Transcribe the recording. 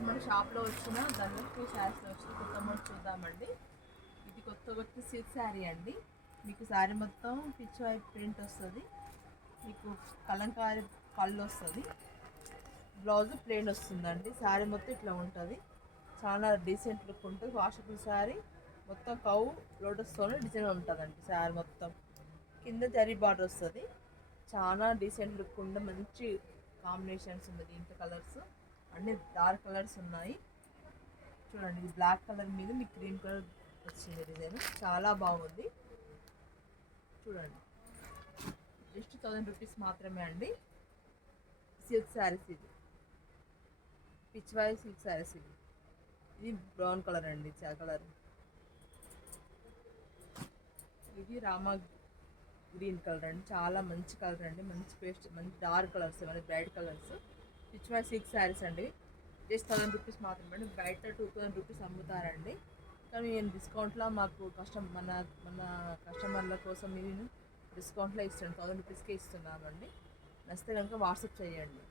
ఈరోజు మన షాప్లో వచ్చిన ధనలక్ష్మి శారీస్లో వచ్చిన కొత్త మోడల్ చూద్దామండి. ఇది కొత్త సిల్క్ శారీ అండి. మీకు శారీ మొత్తం పిచ్ వైపు ప్రింట్ వస్తుంది. మీకు కలంకారీ పళ్ళు వస్తుంది. బ్లౌజ్ ప్లెయిన్ వస్తుందండి. శారీ మొత్తం ఇట్లా ఉంటుంది. చాలా డీసెంట్ లుక్ ఉంటుంది. వాషబుల్ శారీ మొత్తం కౌ లోటస్తోనే డిజైన్ ఉంటుందండి. శారీ మొత్తం కింద జరీ బార్డర్ వస్తుంది. చాలా డీసెంట్ లుక్ ఉండే మంచి కాంబినేషన్స్ ఉంది. దీంట్లో కలర్స్ అన్ని డార్క్ కలర్స్ ఉన్నాయి. చూడండి, ఇది బ్లాక్ కలర్ మీద మీకు క్రీమ్ కలర్ వచ్చింది డిజైన్. చాలా బాగుంది. చూడండి, జస్ట్ 1000 రూపీస్ మాత్రమే అండి. సిల్క్ శారీస్, ఇది పిచ్ వై సిల్క్ శారీస్. ఇది బ్రౌన్ కలర్ అండి. కలర్ ఇది రామా గ్రీన్ కలర్ అండి. చాలా మంచి కలర్ అండి. మంచి పేస్ట్, మంచి డార్క్ కలర్స్, మంచి బ్రైట్ కలర్స్. పిచ్ వై సిల్క్ శారీస్ అండి. జస్ట్ 1000 రూపీస్ మాత్రమే అండి. బయట 2000 రూపీస్ అమ్ముతారండి. కానీ నేను డిస్కౌంట్లో మాకు మన కస్టమర్ల కోసం నేను డిస్కౌంట్లో ఇస్తాను. 1000 రూపీస్కే ఇస్తున్నామండి. నచ్చితే కనుక వాట్సాప్ చేయండి.